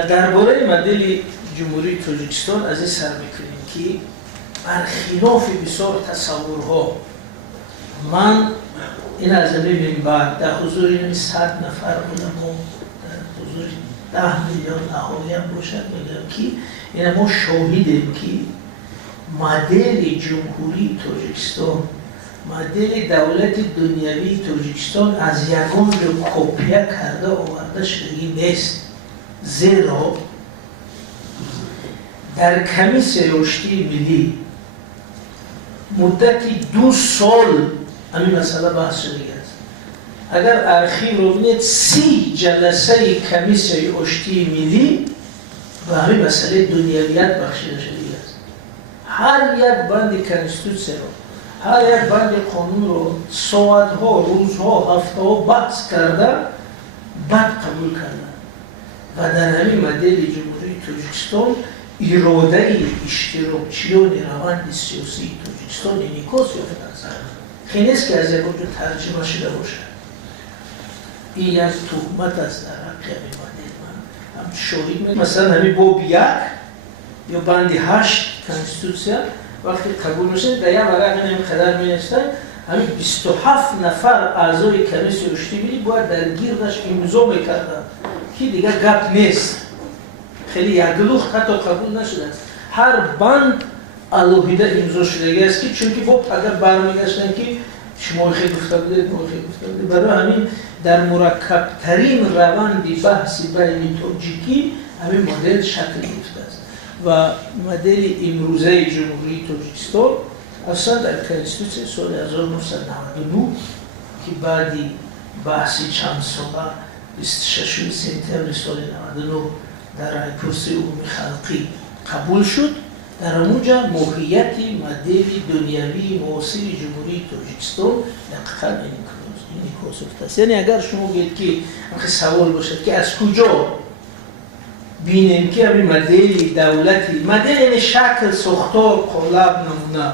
درباره مدل جمهوری تاجیکستان از این سر میکنیم که برخلاف بسیار تصورها من این از این بعد در حضور این 100 نفر علما در حضور 10 میلیون اهالی هم باشد میگم که این ما شاهدیم که مدل جمهوری تاجیکستان مدل دولت دنیوی تاجیکستان از یگان رو کپیه کرده آورده شدگی نیست. زیرا در کمیسیون رشدی ملی مدتی 2 سال همین مسئله بحث شده است. اگر ارخیو رو ببینید 30 جلسه کمیسیون رشدی ملی به همین مسئله دنیویت بخشیده شده است. هر یک بند کنستیتوسیون رو هر یک بند قانون رو ساعتها، روزها، هفته‌ها بحث کرده بعد قبول کرده و در همین مدل جمهوری تاجیکستان اراده اشتراکچیان روند سیاسی تاجیکستان انعکاس یافته است. خیلی نیست که از یک وجه ترجمه شده باشد. این یک تهمت است در حق همین مدل. من هم شاهد مثلا همین باب 1 یا بند 8 کنستیتوسیون وقتی قبول میشه در یک ورق نمی خدر می‌نویسند همین 27 نفر اعضای کمیسیون رشدی ملی باید در گیردش امضا میکردند که دیگه گپ نیست. خیلی یگلوخت حتی قبول نشده است. هر بند علاویده امضا شده است که چون که خب اگر برمیگشتن که شما خیلی گفته بودید ما خیلی گفته بودید برای همین در مرکب‌ترین روند بحثی بین تاجیکی همین مدل شکل گرفته است و مدل امروزه جمهوری تاجیکستان اصلا در کنستیتوسیون سال 1999 که بعدی بحثی چند ساله 26 سپتامبر سال 99 در رای پرسی عمومی خلقی قبول شد. در اونجا موقعیت مدل دنیوی معاصر جمهوری تاجیکستان دقیقاً انعکاس یافته است. یعنی اگر شما بگید که سوال باشد که از کجا بینیم که همین مدل دولتی مدل یعنی شکل ساختار قالب نمونه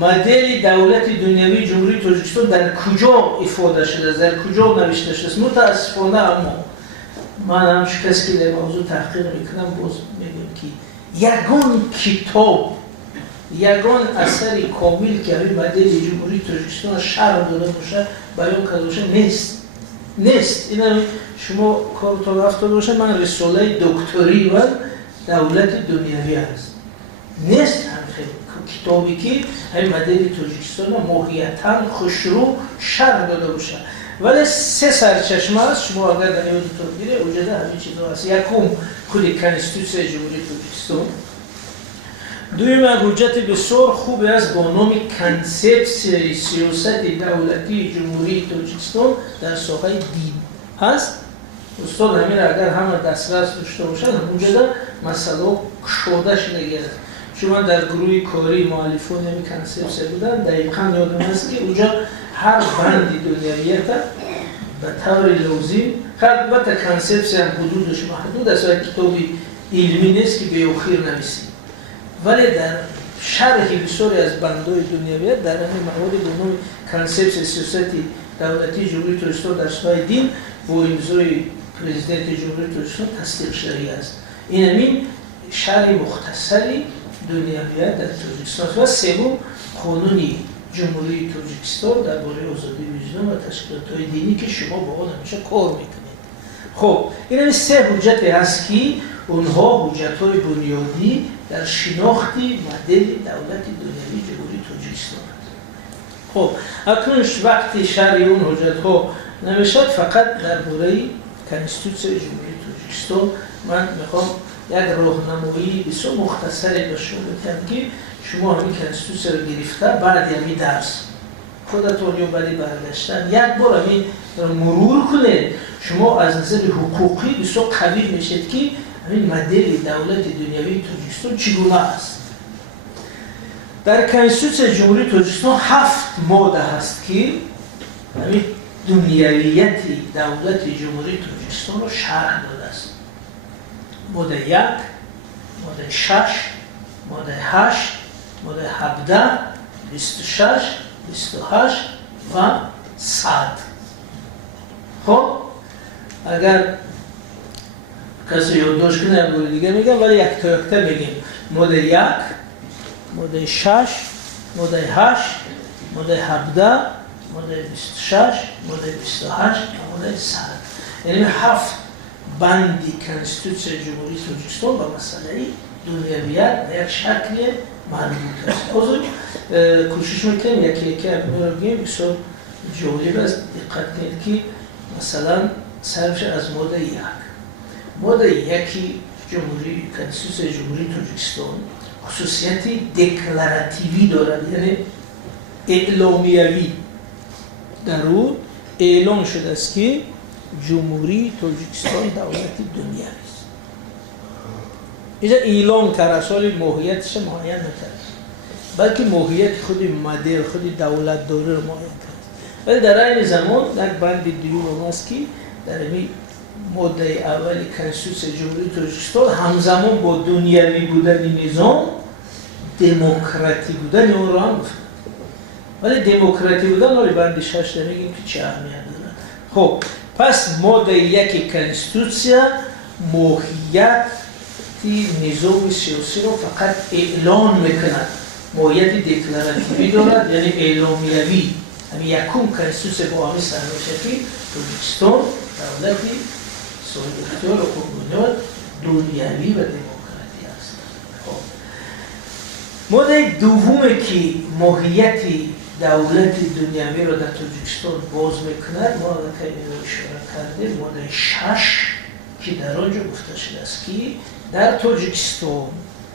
مدل دولت دنیوی جمهوری تاجیکستان در کجا افاده شده است در کجا نوشته شده است. متاسفانه اما من هم کسی که در موضوع تحقیق میکنم باز میگم که یگان کتاب یگان اثر کامل که همین مدل جمهوری تاجیکستان شرح داده باشه بیان کرده باشه نیست. این شما کارتون افتاده باشه من رساله دکتری و دولت دنیوی هست نیست هم خیلی کتابی که همین مدل تاجیکستان ماهیتاً خوشرو شرح داده باشه. ولی 3 سرچشمه است شما اگر در یادتون بیره وجود همین چیزا هست. یکم خود کنستیتوسیون جمهوری تاجیکستان، دویم حجت بسیار خوبی است با نام کنسپسیون سیاست دولتی جمهوری تاجیکستان در ساحه دین هست. استاد همین اگر همه دسترس داشته باشند اونجا مسئله کشوده شده گرفت. شما در گروه کاری مؤلفان همین کنسپسیون بودن دقیقاً یادم هست که اونجا هر بندی دنیویت به طور لازم البته کنسپسیون حدودش محدود است و کتابی علمی نیست که به اخیر نویسید ولی در شرح بسیاری از بندهای دنیویت در همین موارد به نام کنسپسیون سیاست دولتی جمهوری تاجیکستان در ساحه دین با امضای پرزیدنت جمهوری تاجیکستان تصدیق شده است. این همین شرح مختصری دنیویت در تاجیکستان و سوم قانونی جمهوری تاجیکستان درباره آزادی وجدان و تشکیلات‌های دینی که شما با آن همیشه کار میکنید. خب این 3 حجت هست که اونها حجت‌های بنیادی در شناخت مدل دولت دنیوی جمهوری تاجیکستان است. خب اکنون وقتی شرح اون حجت‌ها نمیشد فقط درباره کنستیتوسیون جمهوری تاجیکستان من میخوام یک راهنمایی بسیار مختصری به شما بدم که شما همین کنستیتوسیون رو گرفته بعد همین درس خودتون یا بعدی برگشتن یک بار همین مرور کنید شما از نظر حقوقی بسیار قوی میشید که همین مدل دولت دنیوی تاجیکستان چگونه است. در کنستیتوسیون جمهوری تاجیکستان 7 ماده هست که همین دنیویت دولت جمهوری تاجیکستان رو شرح داده است. ماده 1 ماده 6 ماده 8 ماده 17 26 28 و 100. خب اگر کسی یادداشت کنه یه دیگه میگم، ولی یک تا یک تا میگیم. ماده 1، ماده 6، ماده 8، ماده 17، ماده 26، ماده 28 و ماده 100. یعنی 7 بندی کنستیتوسیون جمهوری تاجیکستان با مسئله دنیویت به یک شکل مربوط است. حضور کوشش میکنیم یکی یکی رو بگیم. بسیار جالب است دقت کنید که مثلا صرفش از ماده 1. ماده 1 جمهوری کنستیتوسیون جمهوری تاجیکستان خصوصیتی دکلراتیوی دارد، یعنی اعلامیوی. در او اعلام شده است که جمهوری تاجیکستان دولت دنیوی است. اینجا اعلام کرده، سال ماهیتش معین نکرد، بلکه ماهیت خود مدیر خود دولت داره رو معین کرد. ولی در این زمان یک بند دیگر است که در این ماده اولی کنستیتوسیون جمهوری تاجیکستان همزمان با دنیوی بودن نظام دموکراتی بودن اون رو هم گفت. ولی دموکراتی بودن ولی بند 6 میگیم که چه اهمیت داره. خب پس ماده 1 کنستیتوسیون ماهیت نظام سیاسی رو فقط اعلان میکند، ماهیت دکلراتیوی دارد، یعنی اعلامیوی. همین یکم کنستیتوسیون با همین سرنوشت که تاجیکستان دولتی صاحب اختیار و بنیاد دنیوی و دموکراتی است. خب ماده دومی که ماهیت دولت دنیوی را در تاجیکستان باز میکند، ما که اشاره کردیم، ماده 6 که در آنجا گفته شده است که در تاجیکستان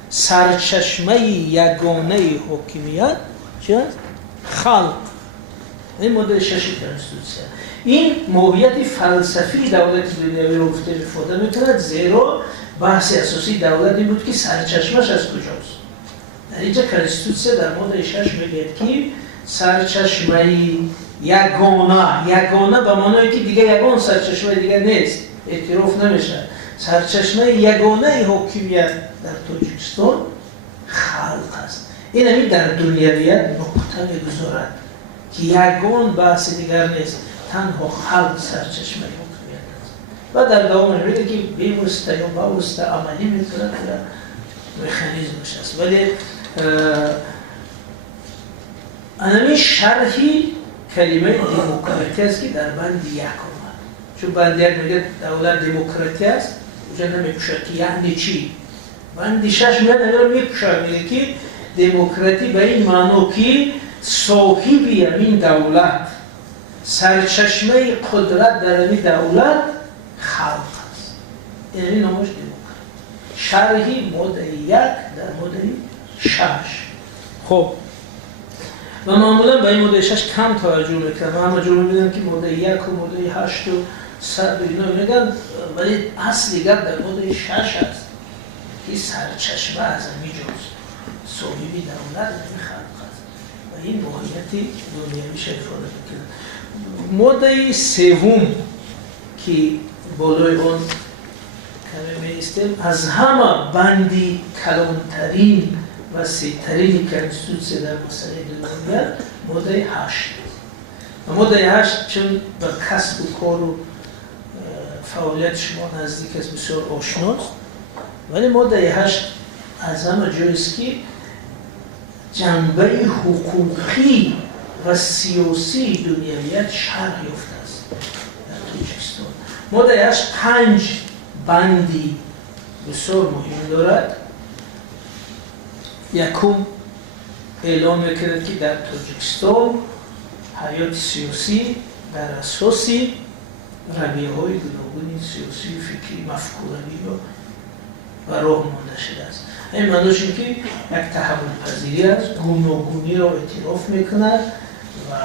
سرچشمه یگانه حاکمیت چی است؟ خلق. این ماده 6 کنستیتوسیون این ماهیت فلسفی دولت دنیوی رو گفته ifade میکند، زیرا بحث اساسی دولت این بود که سرچشمش از کجاست. در اینجا کنستیتوسیون در ماده 6 میگه که سرچشمه یگانه به معنی که دیگه یگان سرچشمه دیگه نیست، اعتراف نمیشه. سرچشمه یگانه حاکمیت در تاجیکستان خلق است. این همین در دنیویت نقطه میگذارد که یگان بحث دیگر نیست، تنها خلق سرچشمه حاکمیت است. و در دوام میگه که بی‌واسطه یا با واسطه عملی میتونه مکانیزمش است. ولی همین شرحی کلمه دموکراتی است که در بند 1 آمد. چون بند 1 میگه دولت دموکراتی است، اونجا نمیپوشه که یعنی چی. بند 6 میپوشه، میگه که دموکراتی به این معنی که صاحبی همین دولت، سرچشمه قدرت در همین دولت خلق است. این نامش دموکراتی. شرحی ماده 1 در ماده 6. خب و معمولا به این ماده 6 کم توجه میکنم و همه جور میبینم که ماده 1 و ماده 8 و 100 اینا میگن، ولی اصلی گپ در ماده 6 است که سرچشمه از همین جاست، صاحبی دولت همین خلق است و این ماهیت دنیویش ifade میکنه. ماده 3 که بالای آن کمی میستیم، از همه بندی کلانترین و سیترین کنستیتوسیون در مسئله دنیویت ماده 8. و ماده 8 چون به کسب و کار و فعالیت شما نزدیک است، بسیار آشناست، ولی ماده 8 از همه جایست که جنبه حقوقی و سیاسی دنیویت شرح یافته است در تاجیکستان. ماده 8 5 بندی بسیار مهم دارد. یکم اعلام میکند که در تاجیکستان حیات سیاسی در اساسی رویه‌های گوناگون سیاسی، فکری، مفکوروی و راه مانده شده است. این معنیش این که یک تحول پذیری است، گوناگونی را اعتراف میکند و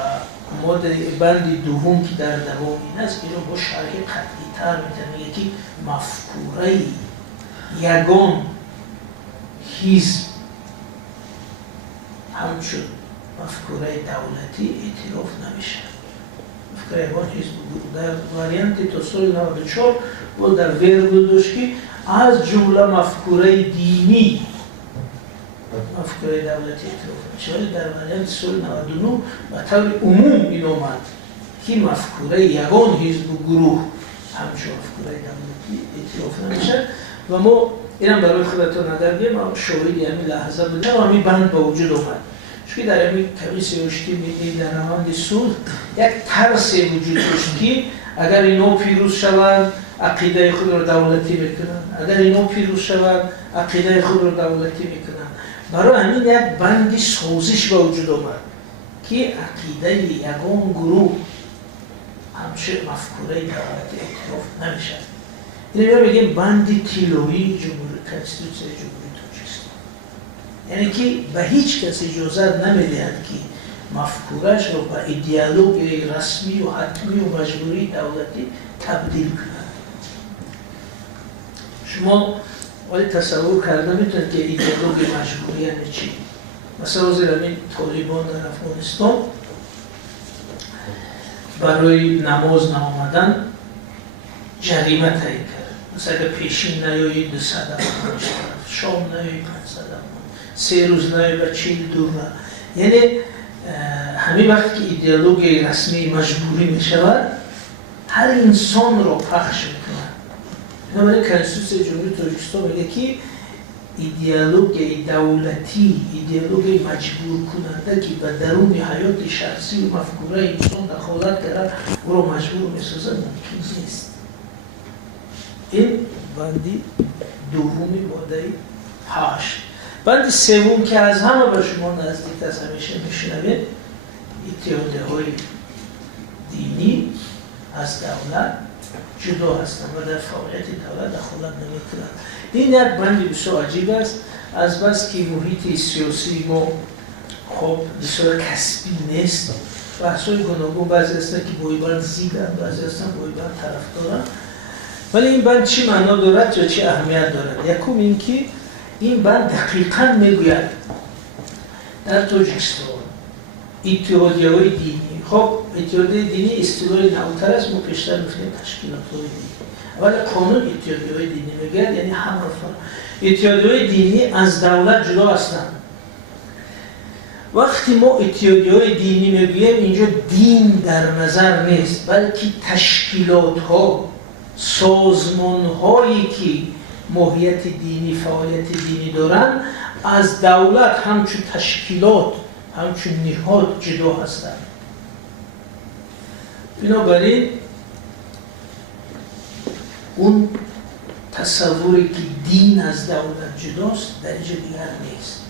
ماده بند دوم که در دوام این است، این را با شرح قطعی تر میتونه که مفکوره یگان حزب همچون مفکوره دولتی اعتراف نمیشه. مفکوره یگان حزب در واریانت تا سال 94 بود در ویرگول داشت که از جمله مفکوره دینی مفکوره دولتی اعتراف نمیشه، ولی در واریانت سال 99 به طور عموم این آمد که مفکوره یگان حزب و گروه همچون مفکوره دولتی اتفاق نمیشه و ما اینم برای خودتون نظر بیم ما شاهدی همین لحظه بودیم و همین بند با وجود اومد چون در همین کمیسیون رشدی ملی در روند صلح یک ترس وجود داشت که اگر اینا پیروز شوند عقیده خود را دولتی میکنن اگر اینا پیروز شوند عقیده خود را دولتی میکنن برای همین یک بندی سازش به وجود آمد که عقیده یگان گروه همچه مفکوره دولتی اتفاق نمیشه اینو بگیم بندی طلایی جمهوری کنستیتوسیون جمهوری تاجیکستان یعنی که به هیچ کس اجازه نمیدهد که مفکورش رو به ایدئولوژی رسمی و حتمی و مجبوری دولتی تبدیل کنند. شما ولی تصور کرده میتونید که ایدئولوژی مجبوری یعنی چی؟ مثلا وزیر همین طالبان در افغانستان برای نماز نآمدن جریمه تعیین کرد. مثلا اگه پیشین نیایی 200 افغان شام نیایی 500 افغان 3 روز نیایی به 40 دلار یعنی همین وقت که ایدئولوژی رسمی مجبوری می شود هر انسان را پخش میکنه بنابراین کنستیتوسیون جمهوری تاجیکستان میگه که ایدئولوژی دولتی ایدئولوژی مجبور کننده که به درون حیات شخصی و مفکوره انسان دخالت کرده او را مجبور میسازه ممکن نیست این بندی دومی ماده 8 بندی سوم که از همه به شما نزدیک از همیشه میشنوید اتحادیه‌های دینی از دولت جدا هستند و در فعالیت دولت دخالت نمی‌کنند. این یک بندی بسیار عجیب است از بس که محیط سیاسی ما خب بسیار کسبی نیست بحث‌های گوناگون بعضی هستند که با این بند زیدن بعضی هستند با این بند طرفدارن ولی این بند چی معنا دارد یا چی اهمیت دارد یکم این که این بند دقیقاً میگوید در تاجیکستان اتحادیه‌های دینی خب اتحادیه دینی اصطلاح نوتر است ما پیشتر گفتیم تشکیلات‌های دینی ولی قانون اتحادیه‌های دینی میگه یعنی همراه اتحادیه‌های دینی از دولت جدا هستند وقتی ما اتحادیه‌های دینی میگوییم اینجا دین در نظر نیست بلکه تشکیلات‌ها سازمان‌هایی که ماهیت دینی فعالیت دینی دارند از دولت همچون تشکیلات همچون نهاد جدا هستند بنابراین اون تصوری که دین از دولت جداست در اینجا دیگر نیست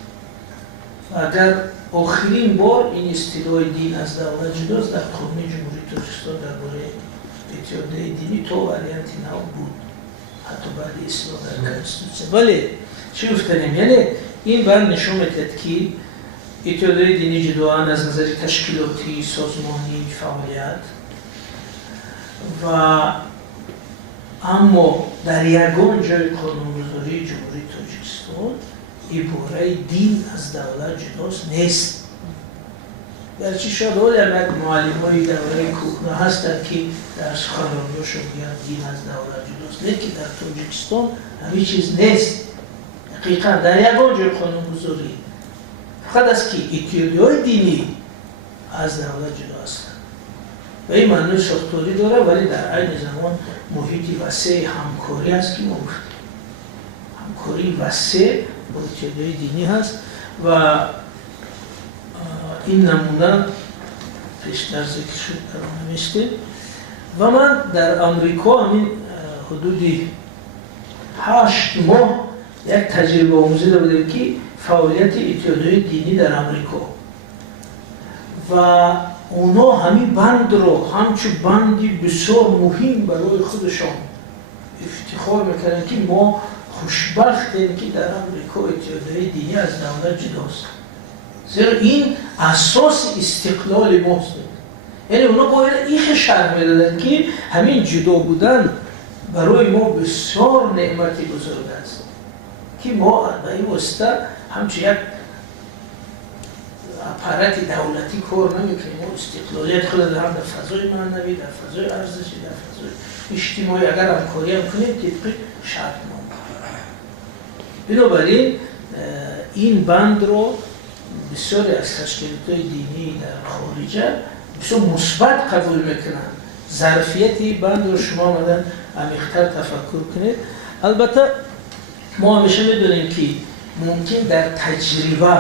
و اگر آخرین بار این اصطلاح دین از دولت جداست در قانون جمهوری تاجیکستان درباره اتحادیه دینی تو واریانتی نو بود حتی بعد اصلاح در کنستیتوسیون ولی چی گفتنیم یعنی این بند نشون میدهد که اتحادیه دینی جدااند از نظر تشکیلاتی سازمانی فعالیت و اما در یگان جای قانونگذاری جمهوری تاجیکستان عباره دین از دولت جداست نیست گرچه شاید یک معلم‌های دوره کهنه هستند که در سخنرانی‌هاشون میگن دین از دولت جداست نه که در تاجیکستان همین چیز نیست دقیقاً در یگان جای قانونگذاری فقط است که اتحادیه‌های دینی از دولت جدا هستند و این معنی ساختاری داره ولی در عین زمان محیط وسیع همکاری است که ما گفتیم همکاری وسیع با اتحادیه دینی هست و این نمونه پیشتر ذکر شد در آن نوشته و من در امریکا همین حدودی 8 ماه یک تجربه آموزی داشتم که فعالیت اتحادیه دینی در امریکا و اونا همین بند رو همچون بندی بسیار مهم برای خودشان افتخار میکنن که ما خوشبختیم که در امریکا اتحادیه دینی از دولت جداست زیرا این اساس استقلال ماست یعنی اونا باید این شرح میدادن که همین جدا بودن برای ما بسیار نعمتی بزرگ است که ما به این واسطه همچون یک اپارات دولتی کار نمیکنیم ما استقلالیت خود در فضای معنوی در فضای ارزشی در فضای اجتماعی اگر همکاری هم کنیم طبق شرط ما بنابراین این بند رو بسیاری از تشکیلات‌های دینی در خارجه بسیار مثبت قبول میکنن ظرفیت این بند رو شما آمدن عمیق‌تر تفکر کنید البته ما همیشه میدونیم که ممکن در تجربه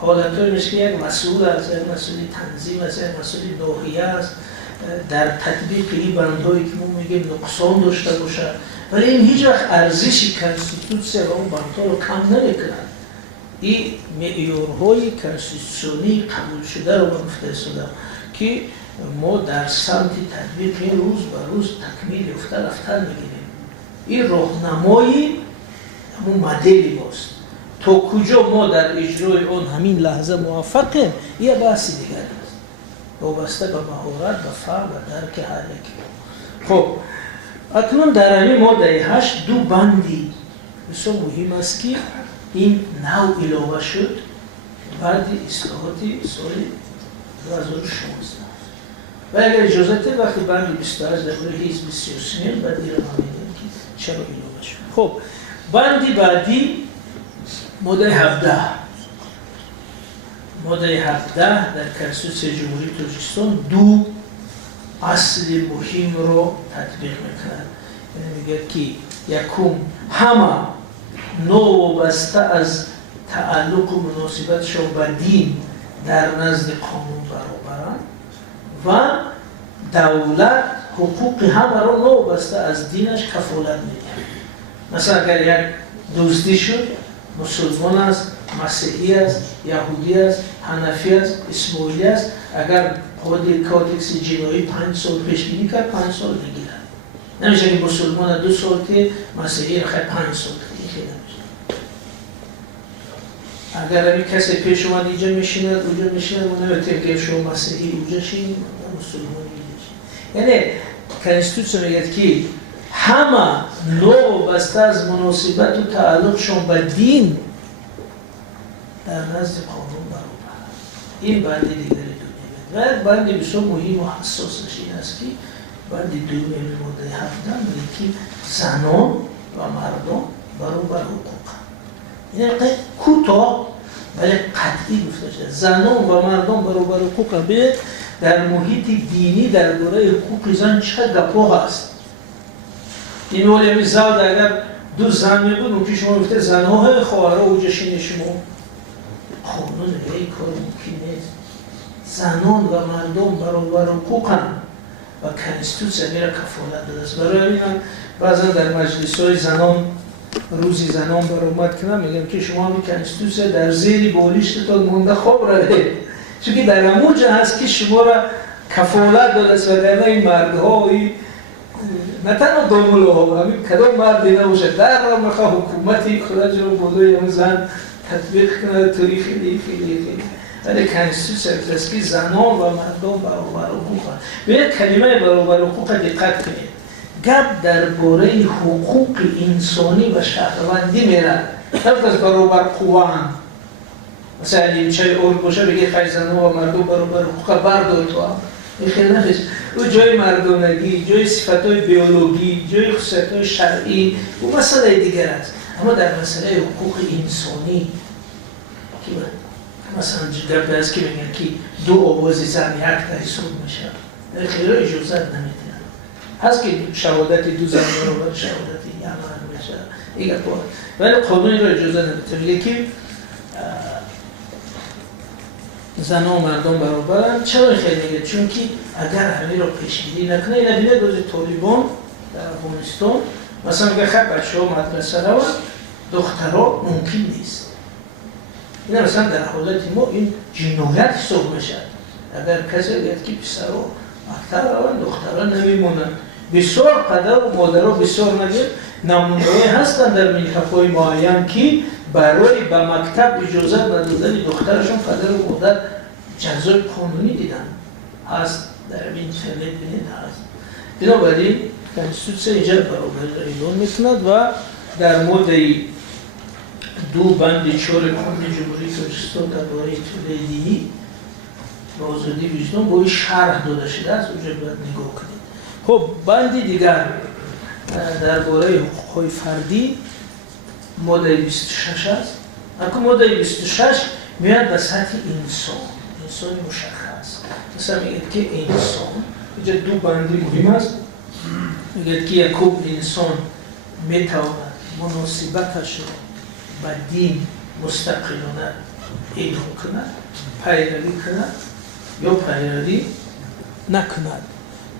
حالتهایی میشه که یک مسئول است، یک مسئولی تنظیم است، یک مسئولی داهیه است، در تطبیق این بندهایی که ما میگیم نقصان داشته باشه، ولی این هیچ وقت ارزش کنستیتوسیه و اون بندها رو کم نمیکنند. این معیارهای کنستیتوسیونی قبول شده رو گفته شده که ما در سمت تطبیق این روز به روز تکمیل یافته رفتن میگیریم. این راهنمایی همون مدلی ماست. تا کجا ما در اجرای آن همین لحظه موفقیم یه بحث دیگر است، وابسته به مهارت، به فهم و درک هر یکی. خب اکنون در همین ماده 8 دو بندی بسیار مهم است که این نوع علاوه شد بعد اصلاحاتی سال 2016. و اگر اجازه ده وقتی بند 28 درباره حزب سیاسی بعد دیگه ما میگیم که چرا علاوه شد. خب بندی بعدی ماده 17. ماده 17 در کنستیتوسیون جمهوری تاجیکستان دو اصل مهم رو تطبیق میکنه. یعنی میگه که یکم همه نوابسته از تعلق و مناسبتشون به دین در نزد قانون برابرند و دولت حقوق همه رو نوابسته از دینش کفالت میده. مثلا اگر یک دزدی شد، مسلمان است، مسیحی است، یهودی است، حنفی است، اسماعیلی است، اگر کودکس جنایی 5 سال پیش بینی کرد 5 سال میگیرد. نمیشه که مسلمان 2 سال که مسیحی خیلی 5 سال که نمیشه. اگر همین کسی پیش اومد اینجا میشیند اونجا میشیند و نمیتونیم که شما مسیحی اونجا شین مسلمان اینجا شین. یعنی کنستیتوسیون میگه که همه نوع بسته از مناسبت و تعلقشون به دین در نزد قانون برابر. این بند دیگری دنیا و بند بسیار مهم و حساسش این است که بند دوم ماده 17 میگه که زنان و مردم برابر حقوق. یعنی کوتاه ولی قطعی گفته شده زنان و مردم برابر حقوق. به در محیط دینی درباره حقوق زن چه گپ‌ها هست. این مولوی زاد اگر دو زن میبود ممکن شما گفته زنها خواهرها اوجا شینه شما قانون این کار ممکن نیست. زنان و مردم برابر حقوقند و کنستیتوسیون میره کفالت داده است. برای این بعضا در مجلس‌های زنان روزی زنان برآمد کنم میگم که شما می کنستیتوسیون در زیر بالیشتان مونده خواب رده، چون که در همون جا هست که شما را کفالت داده است و در این مردها نه تنها دامول ها همین کدام مردی نباشه در را میخواه حکومتی خراج رو بودوی همون زن تطبیق کنه توی خیلی ولی کنستیتوسیون است که زنان و مردم برابر حقوق هست. به کلمه برابر حقوق دقت کنید. گپ درباره حقوق انسانی و شهروندی میره، نه از برابر قوان. مثلا این چای اول باشه بگه خیلی زنان و مردم برابر حقوق بردار تو هم این خیلی نفیست. او جای مردانگی، جای صفتهای بیولوژی، جای خصوصیتهای شرعی و مسئله دیگر است. اما در مسئله حقوق انسانی که مثلا گپ است که میگن که دو آواز زن یک تا حساب میشه، خیلی اجازت نمیده. هست که شهادت دو زن برابر شهادت یک مرد میشه این گپ. ولی قانون رو اجازه نمیده. میگه که زن و مردم برابرن. چرا خیلی میگه؟ چون که اگر همین رو پیشگیری نکنه این نبینه روز طالبان در افغانستان مثلا میگه خب بچه‌ها مدرسه رو دخترها ممکن نیست. این مثلا در حالت ما این جنایت حساب میشه. اگر کسی بگه که پسرها مکتب روند دخترها نمیمونن. بسیار پدر و مادرها بسیار نمونه‌ای هستند در منطقه‌های معین که برای به مکتب اجازه ندادن دخترشون پدر و مادر جزای قانونی دیدن. هست در اینترنت ببینید هست. بنابراین کنستیتوسیون اینجا برابر اعلان میکند و در ماده 2 بند 4 قانون جمهوری تاجیکستان درباره اطلاع دینی و آزادی وجدان با این شرح داده شده است. اونجا باید نگاه کنید. خب بندی دیگر درباره حقوق‌های فردی ماده 26 است. اما ماده 26 میاد به سطح انسان مشخص. مثلا میگه که انسان اینجا دو بندی مهم است. میگه که یکم انسان میتواند مناسبتش را به دین مستقلانه اعلام کند، پیروی کند یا پیروی نکند.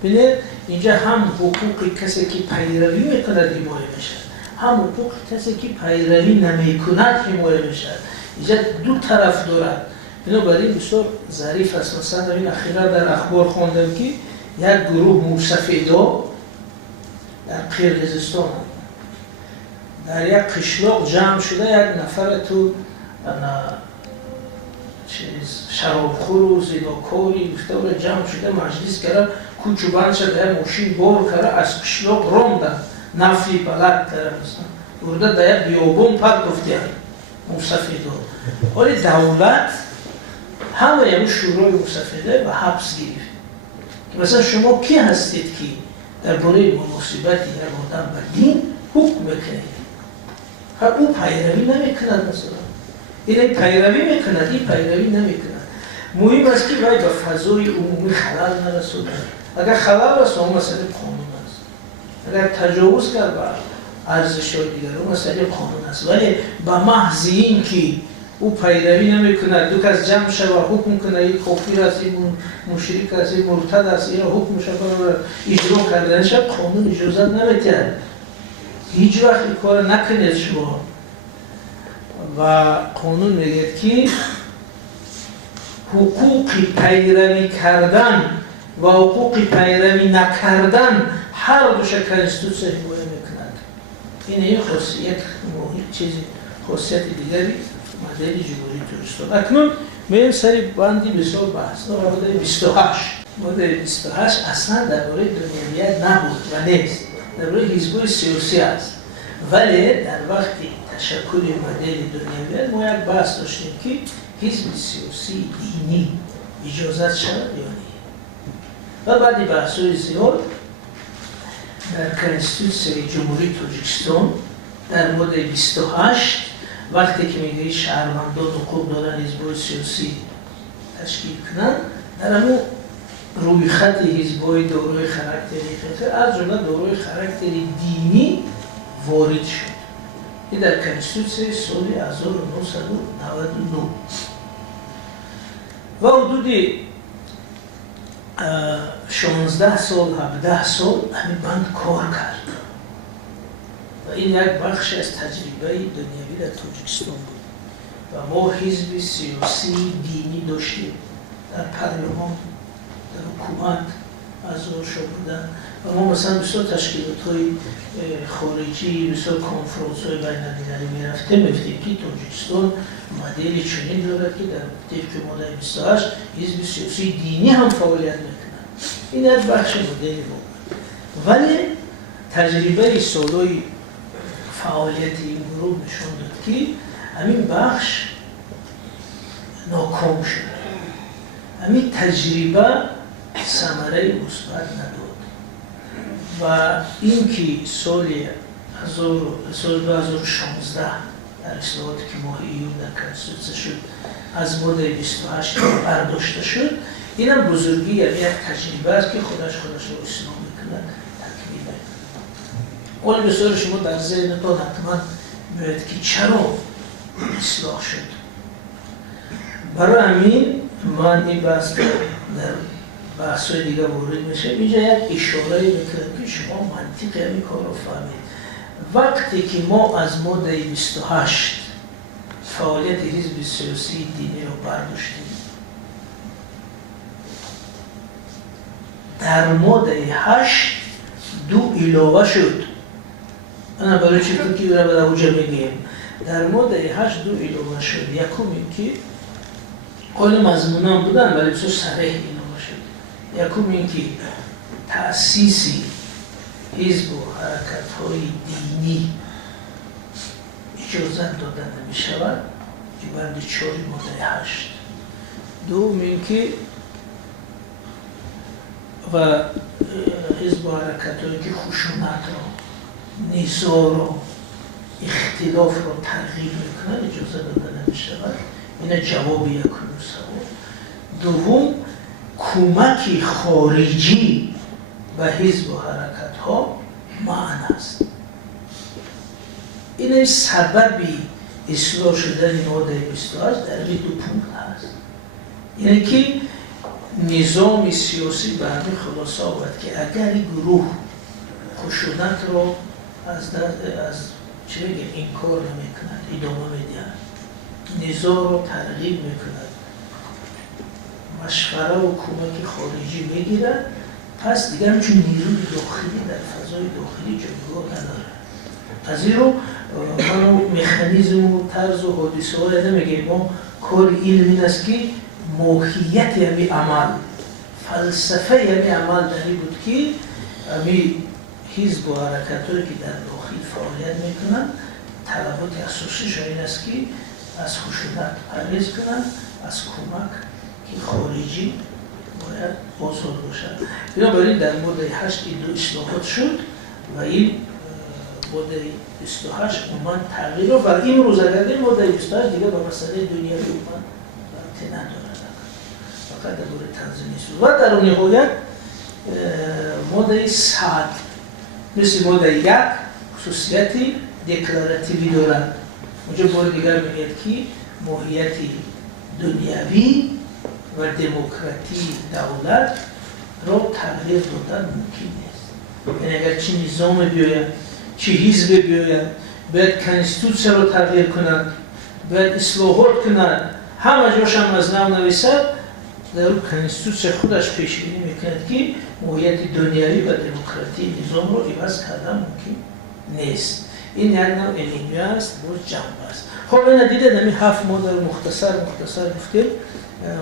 ببینید اینجا هم حقوق کسی که پیروی میکند حمایه میشد، هم حقوق کسی که پیروی نمیکند حمایه میشد. اینجا دو طرف دارد. بنابراین بسیار ظریف است. مثلا این اخیرا در اخبار خواندم که یک گروه موسفیدا در قرقیزستان در یک قشلاق جمع شده، یک نفر تو شرابخور و زناکاری گفته و جمع شده مجلس کرده، کوچو بند شده ماشین بار کرده از قشلاق راندن، نفی بلد کرده برده در یک بیابون پر گفته موسفیدا. ولی دولت همه یمو شورای موسفیده و حبس گرفت که مثلا شما کی هستید که در باره مناسبت یک آدم به دین حکم میکنید؟ او پیروی نمیکند، مثلا این پیروی میکند، این پیروی نمیکند. مهم است که باید به فضای عمومی خلل نرسوند. اگر خلل رسوند اون مسئله قانون است، اگر تجاوز کرد به ارزش‌های دیگر اون مسئله قانون است. ولی به محض این که او پیروی نمیکند، دو کس جمع شود حکم کنه این کافر است، این مشرک است، این مرتد است، این حکم شود اجرا کردنش قانون اجازه نمیده. هیچ وقت این کار نکنید شما. و قانون میگه که حقوق پیروی کردن و حقوق پیروی نکردن هر دوش کنستیتوسیون حمایه میکند. این خاصیت چیزی خاصیت دیگری مدل جمهوری ترکستان. اکنون میریم سری بندی بسیار بحث. مدل 28. مدل 28 اصلا درباره دنیویت نبود و نیست. درباره حزب‌های سیاسی است. ولی در وقتی تشکل مدل دنیویت ما یک بحث داشتیم که حزب سیاسی دینی اجازت شود یا نه. و بعدی بحث‌های زیاد در کنستیتوسیون جمهوری تاجیکستان در مدل 28 وقتی که میگه شهروندان حقوق دارن حزب‌های سیاسی تشکیل کنند، در همون روی خط حزب‌های دارای خاراکتری خطر از جمله دارای خاراکتری دینی وارد شد. این در کنستیتوسیون سال 1999 و حدود 16 سال 17 سال همین بند کار کرد و این یک بخش از تجربه دنیوی در تاجیکستان بود و ما حزب سیاسی دینی داشتیم در پارلمان، در حکومت اعضا بودن و ما مثلا بسیار تشکیلات‌های خارجی، بسیار کنفرانس‌های بین‌المللی می‌رفتیم که تاجیکستان مدلی چنین دارد که در طبق ماده 28 حزب سیاسی دینی هم فعالیت می‌کند. این یک بخش مدلی بود. ولی تجربه سالهای فعالیت این گروه نشان داد که همین بخش ناکام شد. همین تجربه ثمره مثبت نداد و اینکه سال 2016 در اصلاحاتی که ماه ایون در کنستیتوسیون شد از ماده 28 برداشته شد، این هم بزرگی یک تجربه است که خودش رو اصلاح میکنه، تکمیله. ولی بسیار شما در ذهنتان حتما میاد که چرا اصلاح شد. برای همین من این بحث در بحث‌های دیگه وارد میشه. اینجا یک اشاره میکنم که شما منطق همین کار رو فهمید. وقتی که ما از ماده 28 فعالیت حزب سیاسی دینی رو برداشتیم، در ماده 8 دو علاوه شد. انا برای چطور که برای در اوجه میگیم در ماده 8 دو علاوه شد. یکم این که قول مضمونان بودن ولی بسیار صریح علاوه شد. یکم این که تأسیسی حزب و حرکت‌های دینی اجازت داده نمی شود که بند 4 ماده 8. دوم این که و حزب و حرکت‌هایی که خشونت را، نزاع را، اختلاف را ترغیب میکنند اجازه داده نمی شود. این جواب یک سوال. دوم کمک خارجی به حزب و حرکت ها معنی است. این سببی اصلاح شدن ماده 28 در این دو پونکت هست. یعنی که نظام سیاسی به همین خلاصه آورد که اگر این گروه خشونت رو از چه بگیم این کار نمیکند، ادامه میدهد، نظام رو ترغیب میکند، مشوره و کمک خارجی میگیرد، پس دیگر همچون نیروی داخلی در فضای داخلی جایگاه نداره. از این رو من مکانیزم و طرز و حادثه ها نمیگیم، ما کار علم این است که ماهیت یعنی عمل، فلسفه یعنی عمل در این بود که همی حزب و حرکت‌هایی که در داخل فعالیت میکنند طلبات اساسیش این است که از خشونت پرهیز کنند، از کمک که خارجی باید آزاد باشد. بنابراین در ماده 8 این دو اصلاحات شد و این ماده 28 عموما تغییر و این روز اگر این ماده 28 دیگه با مسئله دنیوی عموما ربطی ندارد، فقط درباره تنظیم است. و در نهایت ماده 100 مثل ماده 1 خصوصیتی دکلاراتیوی دارد. اونجا بار دیگر میگه که ماهیت دنیوی و دموکراتی دولت را تغییر دادن ممکن نیست. یعنی اگر چه نظام بیاید، چه حزب بیاید، باید کنستیتوسیون رو تغییر کنند، باید اصلاحات کنند، همه جاش هم از نو نویسد، در اون کنستیتوسیون خودش پیش بینی میکند که ماهیت دنیوی و دموکراتی نظام رو عوض کردن ممکن نیست. این یک نوع انیمیه است، باز جنبه است. خب این دیده در این 7 ماده مختصر گفتیم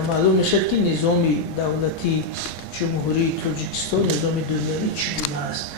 معلوم میشد که نظام دولتی جمهوری تاجیکستان نظام دنیوی چگونه است.